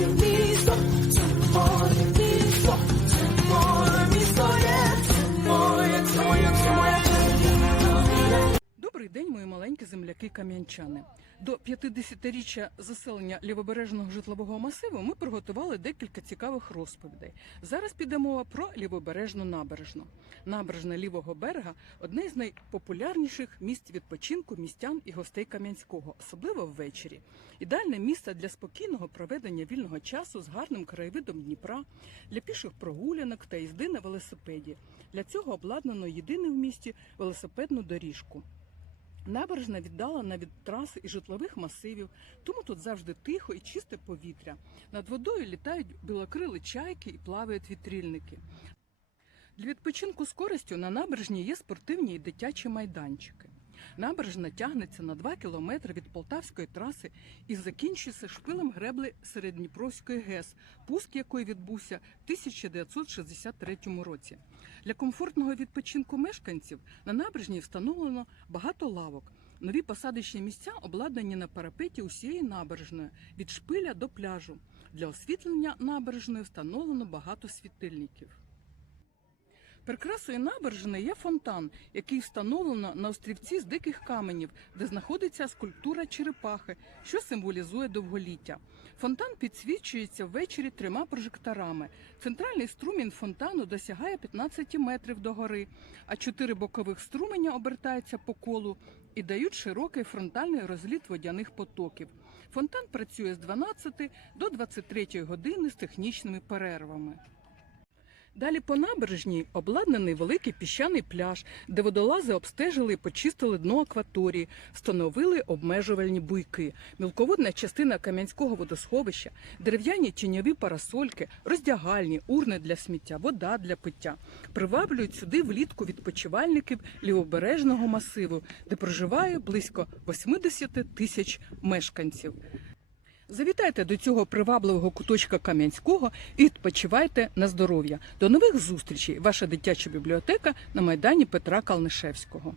you need some, some more. Маленькі земляки кам'янчани. До 50-річчя заселення лівобережного житлового масиву ми приготували декілька цікавих розповідей. Зараз піде мова про лівобережну набережну. Набережна лівого берега одне з найпопулярніших місць відпочинку містян і гостей Кам'янського, особливо ввечері. Ідеальне місце для спокійного проведення вільного часу з гарним краєвидом Дніпра, для піших прогулянок та їзди на велосипеді. Для цього обладнано єдиний в місті велосипедну доріжку. Набережна віддалена від траси і житлових масивів, тому тут завжди тихо і чисте повітря. Над водою літають білокрили чайки і плавають вітрильники. Для відпочинку з користю на набережні є спортивні і дитячі майданчики. Набережна тягнеться на 2 кілометри від Полтавської траси і закінчується шпилем греблі Середніпровської ГЕС, пуск якої відбувся в 1963 році. Для комфортного відпочинку мешканців на набережній встановлено багато лавок. Нові посадочні місця обладнані на парапеті усієї набережної від шпиля до пляжу. Для освітлення набережної встановлено багато світильників. Прикрасою набережної є фонтан, який встановлено на острівці з диких каменів, де знаходиться скульптура черепахи, що символізує довголіття. Фонтан підсвічується ввечері трьома прожекторами. Центральний струмінь фонтану досягає 15 метрів догори, а чотири бокових струменя обертаються по колу і дають широкий фронтальний розліт водяних потоків. Фонтан працює з 12 до 23 години з технічними перервами. Далі по набережній обладнаний великий піщаний пляж, де водолази обстежили і почистили дно акваторії, встановили обмежувальні буйки, мілководна частина Кам'янського водосховища, дерев'яні тіньові парасольки, роздягальні, урни для сміття, вода для пиття. Приваблюють сюди влітку відпочивальників лівобережного масиву, де проживає близько 80 тисяч мешканців. Завітайте до цього привабливого куточка Кам'янського і відпочивайте на здоров'я. До нових зустрічей. Ваша дитяча бібліотека на майдані Петра Калнишевського.